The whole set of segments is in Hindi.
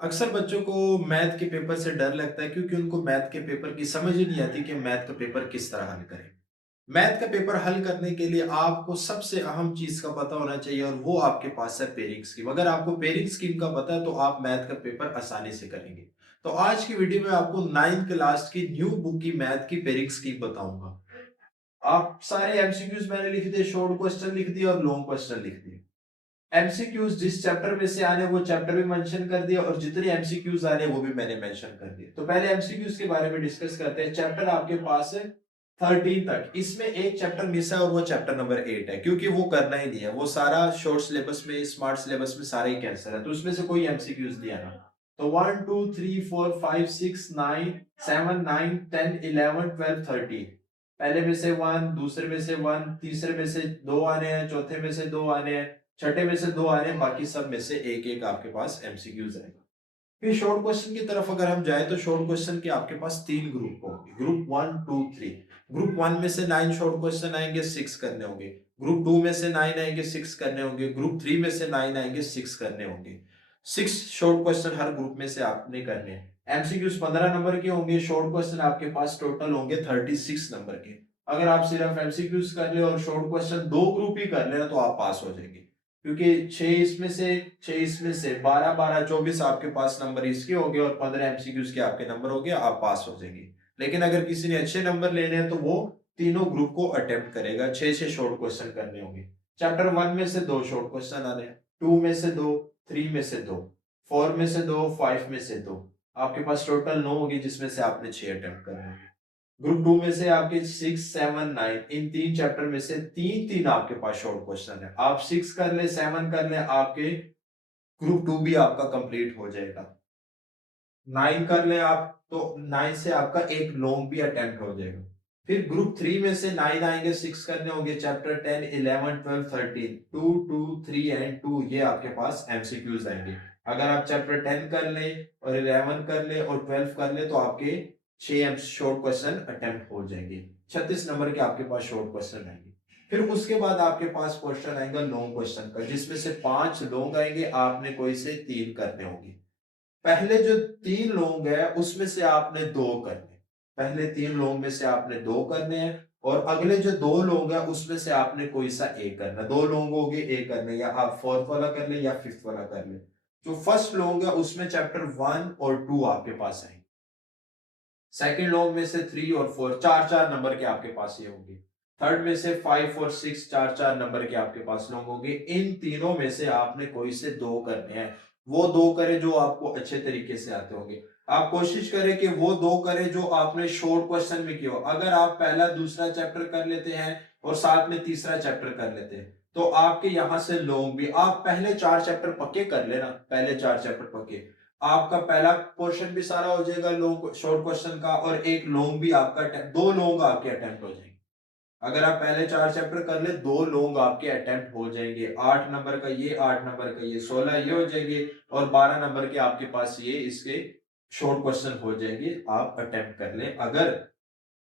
अक्सर बच्चों को मैथ के पेपर से डर लगता है क्योंकि उनको मैथ के पेपर की समझ ही नहीं आती कि मैथ का पेपर किस तरह हल करें। मैथ का पेपर हल करने के लिए आपको सबसे अहम चीज का पता होना चाहिए और वो आपके पास है पेयरिंग स्कीम। अगर आपको पेयरिंग स्कीम का पता है तो आप मैथ का पेपर आसानी से करेंगे। तो आज की वीडियो में आपको 9th क्लास की न्यू बुक की मैथ की पेयरिंग स्कीम बताऊंगा। आप सारे एमसीक्यूज मैंने लिख दिए, शॉर्ट क्वेश्चन लिख दिए और लॉन्ग क्वेश्चन लिख दिए। एमसीक्यूज जिस चैप्टर में से आने वो चैप्टर भी मेंशन कर दिया और जितने एमसीक्यूज आने वो भी मैंने मेंशन कर दिए। तो पहले एमसीक्यूज के बारे में डिस्कस करते हैं। चैप्टर आपके पास है 13 तक, इसमें एक चैप्टर मिस है और वो चैप्टर नंबर 8 है क्योंकि वो करना ही नहीं है। वो सारा शॉर्ट सिलेबस में, स्मार्ट सिलेबस में सारा ही कैंसर है, तो उसमें से कोई एमसीक्यूज नहीं आना। तो 1 2 3 4 5 6 9 7 9 10 11 12 13, पहले में से 1, दूसरे में से 1, तीसरे में से 2 आने हैं, चौथे में से 2 आने हैं, छठे में से 2 आ रहे हैं, बाकी सब में से एक एक आपके पास एमसीक्यूज आएगा। फिर शॉर्ट क्वेश्चन की तरफ अगर हम जाए तो शॉर्ट क्वेश्चन के आपके पास तीन ग्रुप होंगे, ग्रुप 1 2 3। ग्रुप 1 में से 9 शॉर्ट क्वेश्चन आएंगे, 6 करने होंगे। ग्रुप 2 में से 9 आएंगे, 6 करने होंगे। ग्रुप 3 में से 9 आएंगे, 6 करने होंगे। 6 शॉर्ट क्वेश्चन हर ग्रुप में से आपने करने हैं। एमसीक्यूज 15 नंबर के होंगे, शॉर्ट क्वेश्चन आपके पास टोटल होंगे 36 नंबर के। अगर आप सिर्फ एमसीक्यूज कर ले और शॉर्ट क्वेश्चन दो ग्रुप ही कर लेना तो आप पास हो जाएंगे, क्योंकि 6 इसमें से 12 12 24 आपके पास नंबर इसके हो गए और 15 एमसीक्यूज के आपके नंबर हो गए, आप पास हो जाएंगे। लेकिन अगर किसी ने अच्छे नंबर लेने हैं तो वो तीनों ग्रुप को अटेम्प्ट करेगा, 6 शॉर्ट क्वेश्चन करने होंगे। चैप्टर 1 में से 2 शॉर्ट क्वेश्चन आने हैं, 2 में से 2, 3 में से 2, 4 में से 2, 5 में से 2। आपके पास टोटल 9 होगी जिसमें से आपने 6 अटेम्प्ट करने होंगे। ग्रुप 2 में से आपके 6 7 9, इन तीन चैप्टर में से तीन तीन आपके पास शॉर्ट क्वेश्चन है। आप 6 कर ले, 7 कर ले, आपके ग्रुप 2 भी आपका कंप्लीट हो जाएगा। 9 कर ले आप तो 9 से आपका एक लॉन्ग भी अटेम्प्ट हो जाएगा। फिर ग्रुप 3 में से 9 आएंगे, 6 करने होंगे। चैप्टर 10 11 12 13, 2 2 3 एंड 2 ये आपके पास एमसीक्यूज आएंगे। अगर आप चैप्टर 10 कर ले और 11 कर ले और 12 कर ले तो आपके 6 शॉर्ट क्वेश्चन अटेम्प्ट हो जाएंगे। 36 नंबर के आपके पास शॉर्ट क्वेश्चन आएंगे। फिर उसके बाद आपके पास क्वेश्चन आएगा लॉन्ग क्वेश्चन का, जिसमें से 5 लॉन्ग आएंगे, आपने कोई से 3 करने होंगे। पहले जो 3 लोग हैं उसमें से आपने 2 करने, पहले 3 लोग में से आपने 2 करने हैं और अगले जो 2 लोग हैं उसमें से आपने कोई सा एक करना। 2 लोग हो गए, एक करने, या आप फोर्थ वाला कर ले या फिफ्थ वाला कर ले। जो फर्स्ट लोग है उसमें चैप्टर 1 और 2 आपके पास आएंगे। सेकंड लॉन्ग में से 3 और 4 चार चार नंबर के आपके पास ये होंगे। थर्ड में से 5 और 6 चार चार नंबर के आपके पास लॉन्ग होंगे। इन तीनों में से आपने कोई से 2 करने हैं। वो 2 करें जो आपको अच्छे तरीके से आते होंगे। आप कोशिश करें कि वो 2 करें जो आपने शॉर्ट क्वेश्चन में किया हो। अगर आप पहला दूसरा चैप्टर कर लेते हैं और साथ में तीसरा चैप्टर कर लेते हैं तो आपके यहां से लॉन्ग भी आप पहले 4 चैप्टर पक्के कर लेना, पहले 4 चैप्टर पक्के, आपका पहला पोर्शन भी सारा हो जाएगा लॉन्ग शॉर्ट क्वेश्चन का और एक लॉन्ग भी आपका, 2 लॉन्ग आपके अटेम्प्ट हो जाएंगे। अगर आप पहले 4 चैप्टर कर ले, 2 लॉन्ग आपके अटेम्प्ट हो जाएंगे। 8 नंबर का ये, 8 नंबर का ये, 16 ये हो जाएंगे और 12 नंबर के आपके पास ये इसके शॉर्ट क्वेश्चन हो जाएंगे। आप अटेम्प्ट कर लें अगर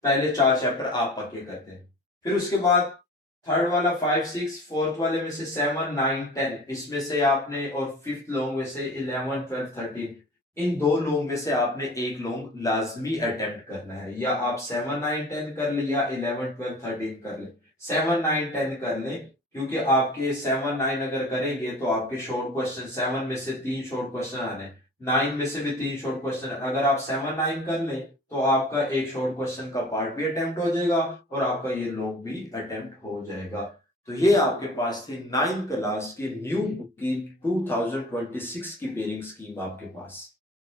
पहले 4 चैप्टर आप पक्के करते हैं। फिर उसके बाद थर्ड वाला 5 6, फोर्थ वाले में से 7 9 10, इसमें से आपने, और फिफ्थ लॉन्ग में से 11 12 13, इन दो लॉन्ग में से आपने एक लॉन्ग लाजमी अटेम्प्ट करना है। या आप 7 9 10 कर ले या 11 12 13 कर ले। 7 9 10 कर ले क्योंकि आपके 7 9 अगर करेंगे तो आपके शॉर्ट क्वेश्चन 7 में से 3 शॉर्ट क्वेश्चन आने, 9 में से भी 3 शॉर्ट क्वेश्चन। अगर आप 7 9 कर ले तो आपका एक शॉर्ट क्वेश्चन का पार्ट भी अटेम्प्ट हो जाएगा और आपका ये लॉन्ग भी अटेम्प्ट हो जाएगा। तो ये आपके पास थी 9th क्लास की न्यू बुक की 2026 की पेयरिंग स्कीम आपके पास।